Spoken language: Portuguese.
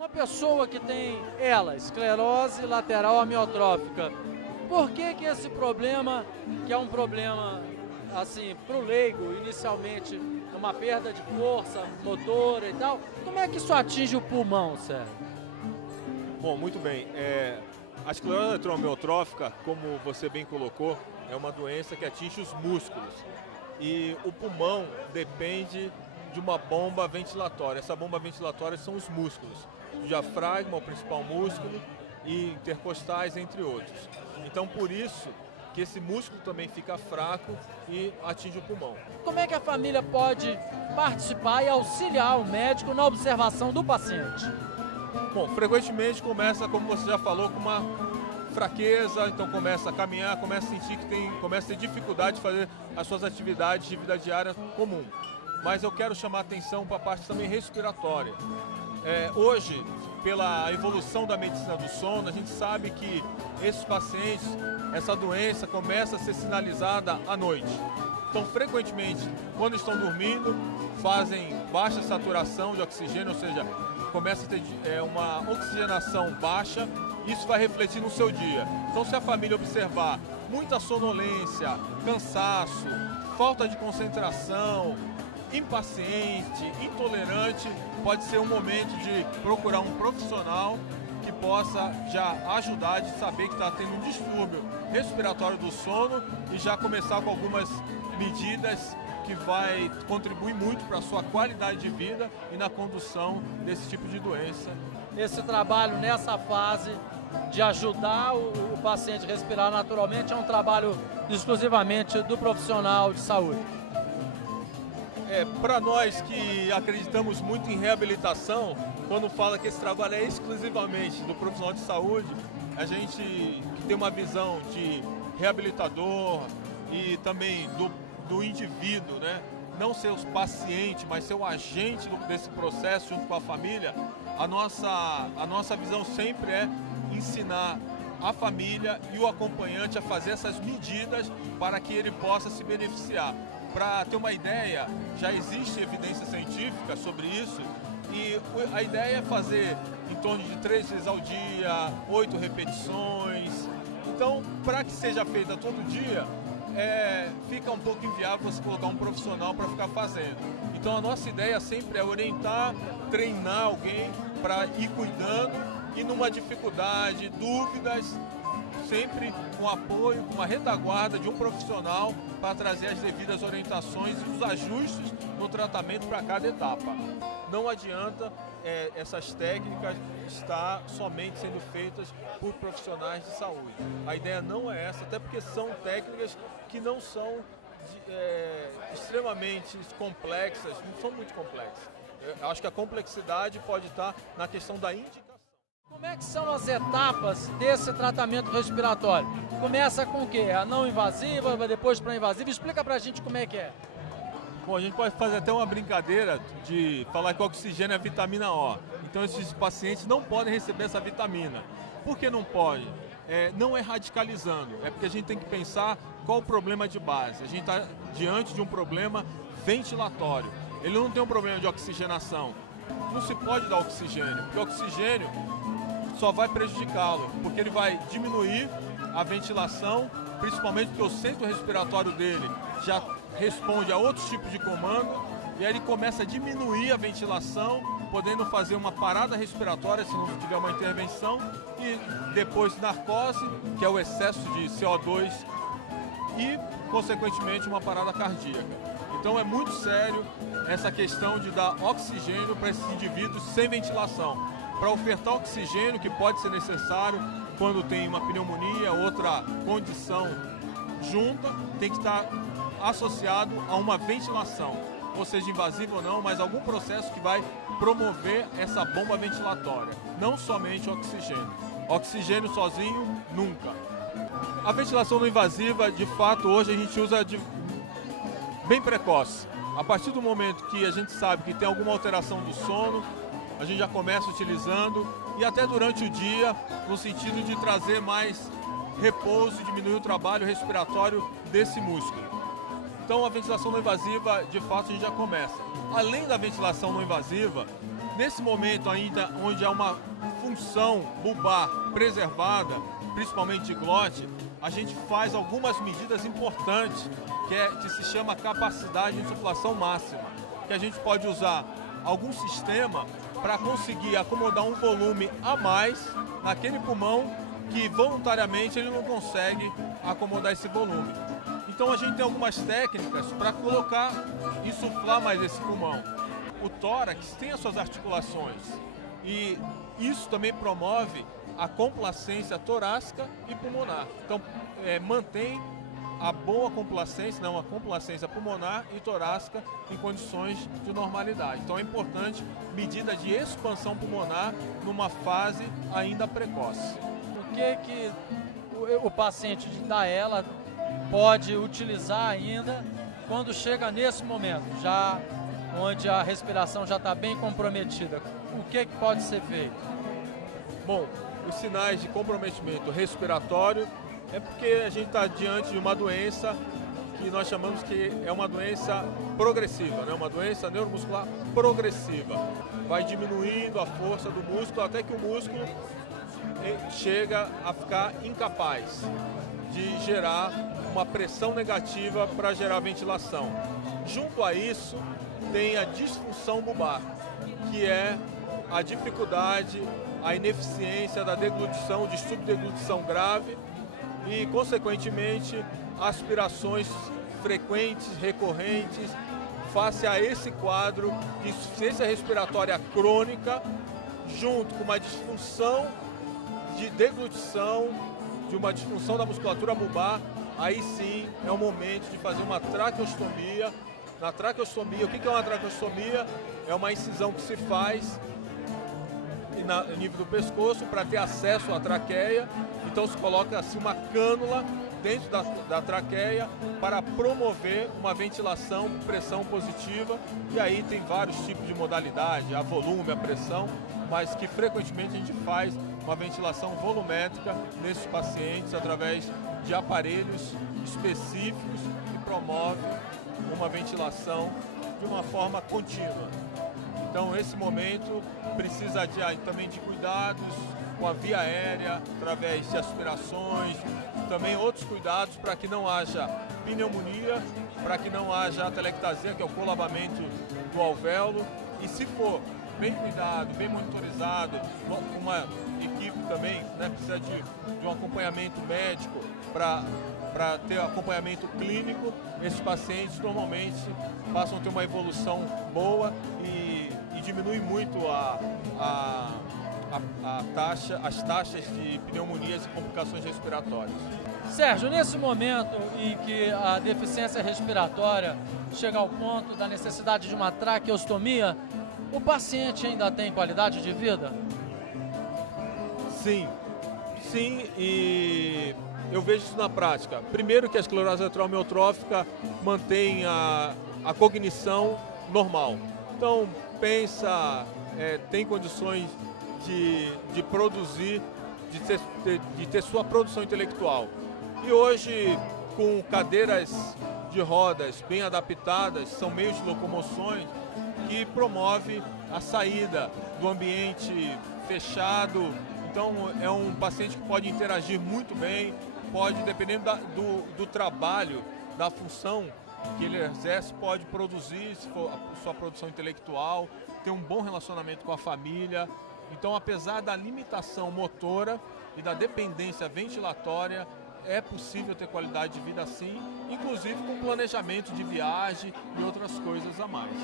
Uma pessoa que tem esclerose lateral amiotrófica, por que que esse problema, que é um problema, assim, para o leigo, inicialmente, é uma perda de força motora e tal, como é que isso atinge o pulmão, Sérgio? Bom, muito bem. A esclerose lateral amiotrófica, como você bem colocou, é uma doença que atinge os músculos. E o pulmão depende de uma bomba ventilatória. Essa bomba ventilatória são os músculos. O diafragma, o principal músculo, e intercostais, entre outros. Então, por isso que esse músculo também fica fraco e atinge o pulmão. Como é que a família pode participar e auxiliar o médico na observação do paciente? Bom, frequentemente começa, como você já falou, com uma fraqueza, então começa a caminhar, começa a sentir que começa a ter dificuldade de fazer as suas atividades de vida diária comum. Mas eu quero chamar a atenção para a parte também respiratória. Hoje, pela evolução da medicina do sono, a gente sabe que esses pacientes, essa doença começa a ser sinalizada à noite. Então, frequentemente, quando estão dormindo, fazem baixa saturação de oxigênio, ou seja, começa a ter uma oxigenação baixa, isso vai refletir no seu dia. Então, se a família observar muita sonolência, cansaço, falta de concentração, impaciente, intolerante, pode ser um momento de procurar um profissional que possa já ajudar de saber que está tendo um distúrbio respiratório do sono e já começar com algumas medidas que vai contribuir muito para a sua qualidade de vida e na condução desse tipo de doença. Esse trabalho nessa fase de ajudar o paciente a respirar naturalmente é um trabalho exclusivamente do profissional de saúde. Para nós que acreditamos muito em reabilitação, quando fala que esse trabalho é exclusivamente do profissional de saúde, a gente que tem uma visão de reabilitador e também do indivíduo, né? Não ser o paciente, mas ser o agente desse processo junto com a família, a nossa visão sempre é ensinar a família e o acompanhante a fazer essas medidas para que ele possa se beneficiar. Para ter uma ideia, já existe evidência científica sobre isso e a ideia é fazer em torno de 3 vezes ao dia, 8 repetições. Então, para que seja feita todo dia, fica um pouco inviável você colocar um profissional para ficar fazendo. Então, a nossa ideia sempre é orientar, treinar alguém para ir cuidando e numa dificuldade, dúvidas, sempre com apoio, com uma retaguarda de um profissional para trazer as devidas orientações e os ajustes no tratamento para cada etapa. Não adianta essas técnicas estar somente sendo feitas por profissionais de saúde. A ideia não é essa, até porque são técnicas que não são extremamente complexas, não são muito complexas. Eu acho que a complexidade pode estar na questão da indicação. Como é que são as etapas desse tratamento respiratório? Começa com o quê? A não invasiva, vai depois para a invasiva? Explica pra gente como é que é. Bom, a gente pode fazer até uma brincadeira de falar que o oxigênio é vitamina O. Então esses pacientes não podem receber essa vitamina. Por que não pode? Não é radicalizando, é porque a gente tem que pensar qual o problema de base. A gente está diante de um problema ventilatório. Ele não tem um problema de oxigenação. Não se pode dar oxigênio, porque o oxigênio só vai prejudicá-lo, porque ele vai diminuir a ventilação, principalmente porque o centro respiratório dele já responde a outros tipos de comando, e aí ele começa a diminuir a ventilação, podendo fazer uma parada respiratória se não tiver uma intervenção, e depois narcose, que é o excesso de CO2, e, consequentemente, uma parada cardíaca. Então é muito sério essa questão de dar oxigênio para esses indivíduos sem ventilação. Para ofertar oxigênio, que pode ser necessário quando tem uma pneumonia, outra condição junta, tem que estar associado a uma ventilação, ou seja, invasiva ou não, mas algum processo que vai promover essa bomba ventilatória, não somente o oxigênio. Oxigênio sozinho, nunca. A ventilação não invasiva, de fato, hoje a gente usa bem precoce. A partir do momento que a gente sabe que tem alguma alteração do sono, a gente já começa utilizando e até durante o dia, no sentido de trazer mais repouso, diminuir o trabalho respiratório desse músculo. Então a ventilação não invasiva, de fato, a gente já começa. Além da ventilação não invasiva, nesse momento ainda, onde há uma função bulbar preservada, principalmente de glote, a gente faz algumas medidas importantes, que se chama capacidade de insuflação máxima, que a gente pode usar algum sistema para conseguir acomodar um volume a mais naquele pulmão que voluntariamente ele não consegue acomodar esse volume. Então a gente tem algumas técnicas para colocar, insuflar mais esse pulmão. O tórax tem as suas articulações e isso também promove a complacência torácica e pulmonar. Então mantém a boa complacência, não, a complacência pulmonar e torácica em condições de normalidade. Então é importante medidas de expansão pulmonar numa fase ainda precoce. O que o paciente da ELA pode utilizar ainda quando chega nesse momento, já onde a respiração já está bem comprometida? O que pode ser feito? Bom, os sinais de comprometimento respiratório é porque a gente está diante de uma doença que nós chamamos que é uma doença progressiva, né? Uma doença neuromuscular progressiva. Vai diminuindo a força do músculo até que o músculo chega a ficar incapaz de gerar uma pressão negativa para gerar ventilação. Junto a isso, tem a disfunção bulbar, que é a dificuldade, a ineficiência da deglutição, de subdeglutição grave e, consequentemente, aspirações frequentes, recorrentes, face a esse quadro de insuficiência respiratória crônica, junto com uma disfunção de deglutição, de uma disfunção da musculatura bulbar. Aí sim é o momento de fazer uma traqueostomia. Na traqueostomia, o que é uma traqueostomia? É uma incisão que se faz no nível do pescoço para ter acesso à traqueia. Então se coloca assim uma cânula dentro da traqueia para promover uma ventilação com pressão positiva. E aí tem vários tipos de modalidade, a volume, a pressão, mas que frequentemente a gente faz uma ventilação volumétrica nesses pacientes através de aparelhos específicos que promovem uma ventilação de uma forma contínua. Então, esse momento precisa também de cuidados com a via aérea, através de aspirações, também outros cuidados para que não haja pneumonia, para que não haja atelectasia, que é o colabamento do alvéolo, e se for bem cuidado, bem monitorizado, com uma equipe também, né, precisa de um acompanhamento médico para ter acompanhamento clínico, esses pacientes normalmente passam a ter uma evolução boa e diminui muito as taxas de pneumonias e complicações respiratórias. Sérgio, nesse momento em que a deficiência respiratória chega ao ponto da necessidade de uma traqueostomia, o paciente ainda tem qualidade de vida? Sim, e eu vejo isso na prática. Primeiro que a esclerose lateral amiotrófica mantém a cognição normal. Então, pensa, tem condições de produzir, de ter sua produção intelectual. E hoje, com cadeiras de rodas bem adaptadas, são meios de locomoções que promove a saída do ambiente fechado. Então, é um paciente que pode interagir muito bem, pode, dependendo do trabalho, da função que ele exerce, pode produzir, se for a sua produção intelectual, ter um bom relacionamento com a família. Então, apesar da limitação motora e da dependência ventilatória, é possível ter qualidade de vida sim, inclusive com planejamento de viagem e outras coisas a mais.